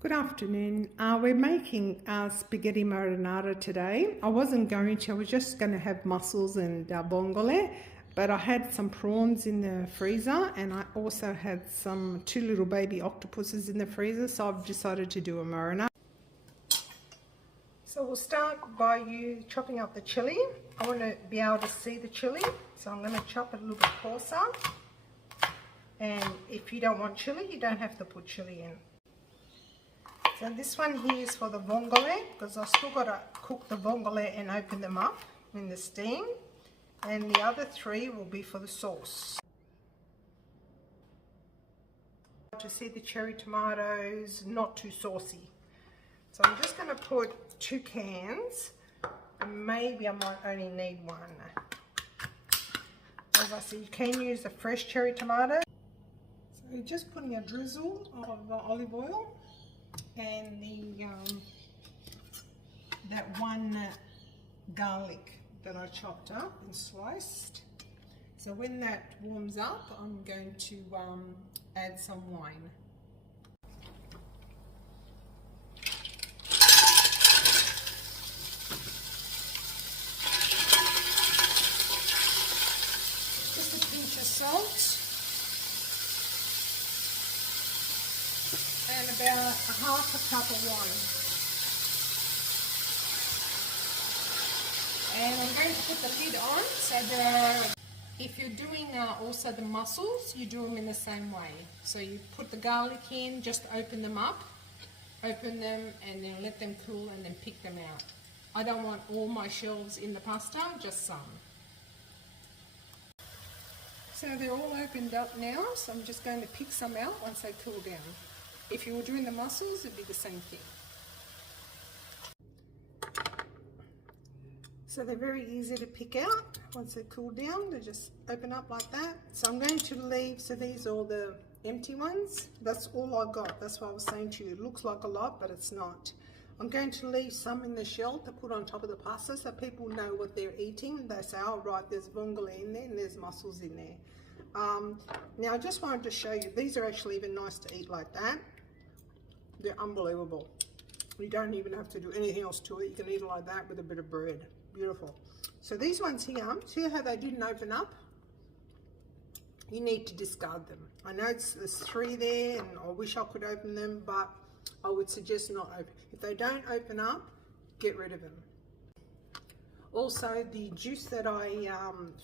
Good afternoon. We're making spaghetti marinara today. I wasn't going to, I was just going to have mussels and vongole, but I had some prawns in the freezer and I also had two little baby octopuses in the freezer, so I've decided to do a marinara. So we'll start by you chopping up the chilli. I want to be able to see the chilli, so I'm going to chop it a little bit coarser. And if you don't want chilli, you don't have to put chilli in. So this one here is for the vongole, because I've still got to cook the vongole and open them up in the steam. And the other three will be for the sauce. To see the cherry tomatoes, not too saucy. So I'm just going to put 2 cans, and maybe I might only need 1. As I said, you can use a fresh cherry tomato. So just putting a drizzle of olive oil. And that 1 garlic that I chopped up and sliced. So when that warms up, I'm going to add some wine. Just a pinch of salt. And about half a cup of wine. And I'm going to put the lid on, so if you're doing also the mussels, you do them in the same way. So you put the garlic in, just open them up, open them and then let them cool and then pick them out. I don't want all my shells in the pasta, just some. So they're all opened up now, so I'm just going to pick some out once they cool down. If you were doing the mussels, it'd be the same thing. So they're very easy to pick out. Once they cool down, they just open up like that. So I'm going to leave, so these are all the empty ones. That's all I got. That's what I was saying to you. It looks like a lot, but it's not. I'm going to leave some in the shell to put on top of the pasta so people know what they're eating. They say, oh right, there's vongole in there and there's mussels in there. Now I just wanted to show you, these are actually even nice to eat like that. They're unbelievable. You don't even have to do anything else to it. You can eat it like that with a bit of bread. Beautiful. So these ones here, see how they didn't open up? You need to discard them. I know there's 3 there and I wish I could open them, but I would suggest not open. If they don't open up, get rid of them. Also, the juice that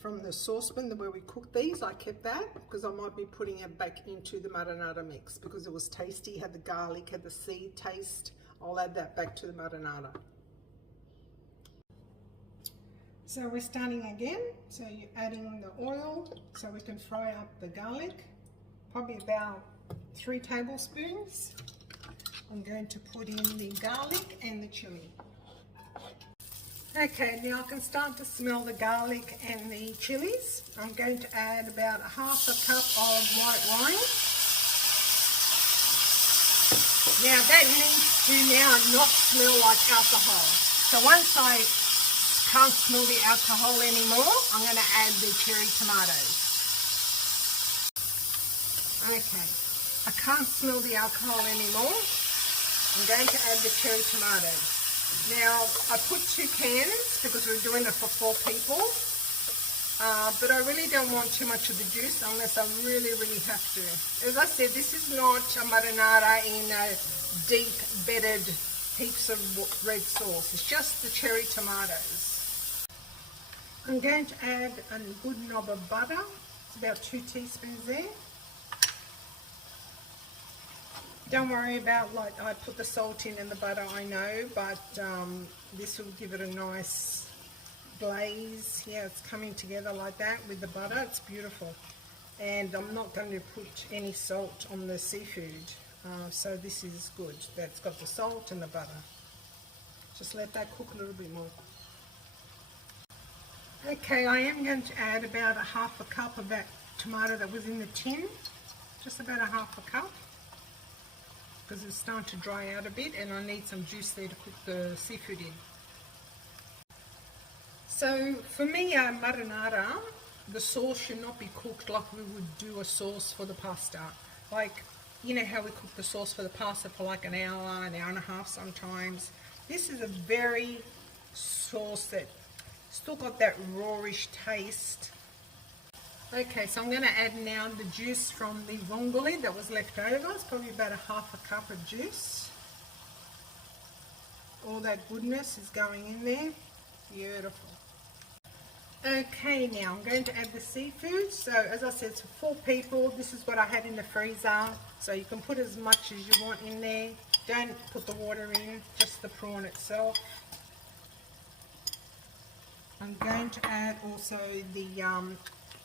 from the saucepan where we cooked these, I kept that because I might be putting it back into the marinara mix because it was tasty, had the garlic, had the seed taste. I'll add that back to the marinara. So we're starting again. So you're adding the oil so we can fry up the garlic. Probably about 3 tablespoons. I'm going to put in the garlic and the chili. Okay, now I can start to smell the garlic and the chilies. I'm going to add about half a cup of white wine. Now that needs to now not smell like alcohol. So once I can't smell the alcohol anymore, I'm going to add the cherry tomatoes. Okay, I can't smell the alcohol anymore. I'm going to add the cherry tomatoes. Now, I put 2 cans because we're doing it for 4 people, but I really don't want too much of the juice unless I really, really have to. As I said, this is not a marinara in a deep bedded heaps of red sauce. It's just the cherry tomatoes. I'm going to add a good knob of butter. It's about 2 teaspoons there. Don't worry about, like, I put the salt in and the butter, I know, but this will give it a nice glaze. Yeah, it's coming together like that with the butter. It's beautiful. And I'm not going to put any salt on the seafood, so this is good. That's got the salt and the butter. Just let that cook a little bit more. Okay, I am going to add about half a cup of that tomato that was in the tin. Just about half a cup. Because it's starting to dry out a bit and I need some juice there to cook the seafood in. So for me, marinara, the sauce should not be cooked like we would do a sauce for the pasta. Like you know how we cook the sauce for the pasta for like an hour and a half sometimes. This is a very sauce that still got that rawish taste. Okay, so I'm going to add now the juice from the vongole that was left over. It's probably about a half a cup of juice. All that goodness is going in there. Beautiful. Okay, now I'm going to add the seafood. So as I said, it's for 4 people. This is what I had in the freezer. So you can put as much as you want in there. Don't put the water in, just the prawn itself. I'm going to add also the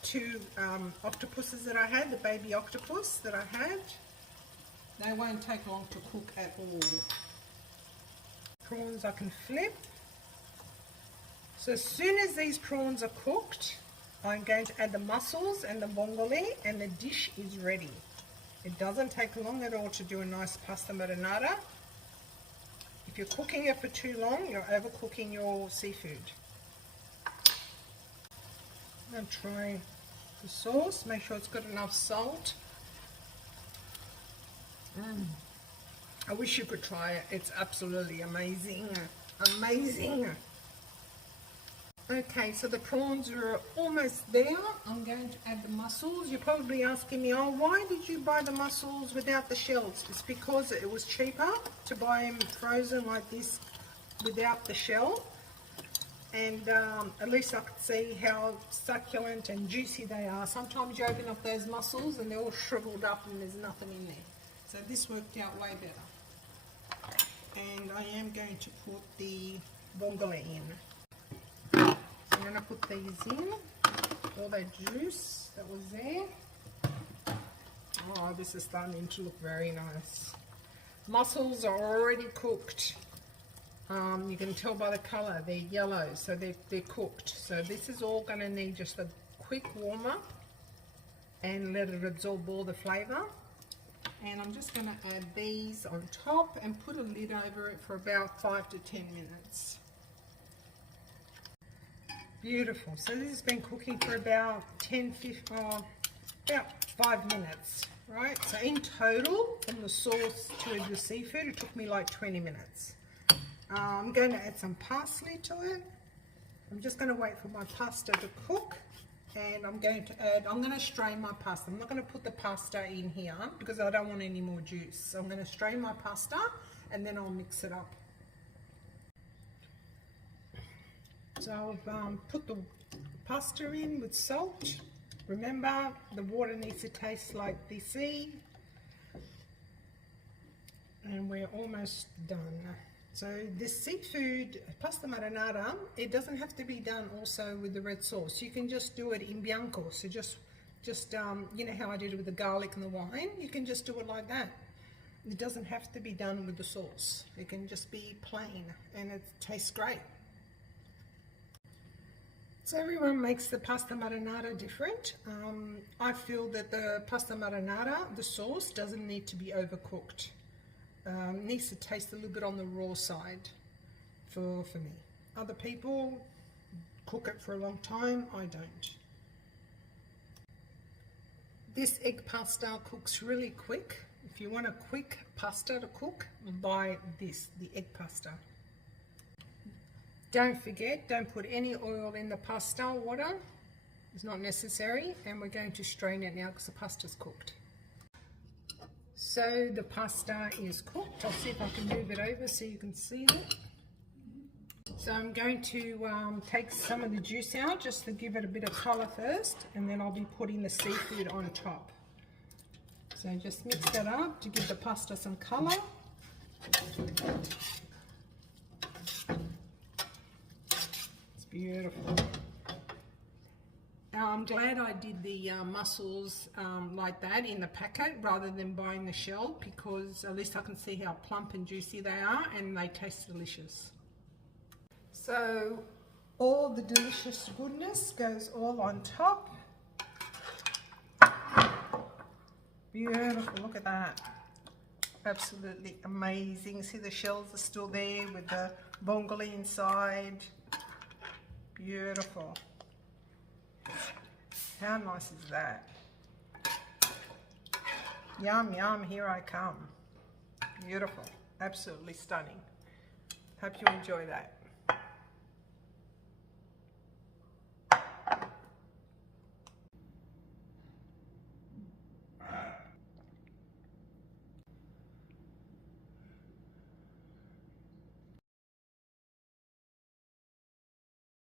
2 octopuses that I had, the baby octopus that I had. They won't take long to cook at all. Prawns I can flip. So as soon as these prawns are cooked, I'm going to add the mussels and the vongole, and the dish is ready. It doesn't take long at all to do a nice pasta marinara. If you're cooking it for too long, you're overcooking your seafood. I'm going to try the sauce, make sure it's got enough salt. I wish you could try it. It's absolutely amazing. Amazing. Okay, so the prawns are almost there. I'm going to add the mussels. You're probably asking me, oh, why did you buy the mussels without the shells? It's because it was cheaper to buy them frozen like this without the shell. And at least I could see how succulent and juicy they are. Sometimes you open up those mussels and they're all shriveled up and there's nothing in there. So this worked out way better. And I am going to put the vongole in. I'm going to put these in, all that juice that was there. Oh, this is starting to look very nice. Mussels are already cooked. You can tell by the colour, they're yellow, so they're cooked. So this is all going to need just a quick warm up and let it absorb all the flavour. And I'm just going to add these on top and put a lid over it for about 5 to 10 minutes. Beautiful. So this has been cooking for about 5 minutes, right? So in total, from the sauce to the seafood, it took me like 20 minutes. I'm going to add some parsley to it. I'm just going to wait for my pasta to cook, and I'm going to strain my pasta. I'm not going to put the pasta in here because I don't want any more juice. So I'm going to strain my pasta and then I'll mix it up. So I've put the pasta in with salt. Remember, the water needs to taste like the sea. And we're almost done. So this seafood pasta marinara, it doesn't have to be done also with the red sauce. You can just do it in bianco. So just you know how I did it with the garlic and the wine? You can just do it like that. It doesn't have to be done with the sauce. It can just be plain and it tastes great. So everyone makes the pasta marinara different. I feel that the pasta marinara, the sauce, doesn't need to be overcooked. Needs to taste a little bit on the raw side for me. Other people cook it for a long time. I don't. This egg pasta cooks really quick. If you want a quick pasta to cook, buy this, the egg pasta. Don't forget, don't put any oil in the pasta water. It's not necessary, and we're going to strain it now because the pasta's cooked. So the pasta is cooked. I'll see if I can move it over so you can see it. So I'm going to take some of the juice out just to give it a bit of colour first, and then I'll be putting the seafood on top. So just mix that up to give the pasta some colour. It's beautiful. I'm glad I did the mussels like that in the packet rather than buying the shell, because at least I can see how plump and juicy they are and they taste delicious. So all the delicious goodness goes all on top. Beautiful, look at that. Absolutely amazing. See, the shells are still there with the vongole inside. Beautiful. How nice is that? Yum, yum, here I come. Beautiful, absolutely stunning. Hope you enjoy that.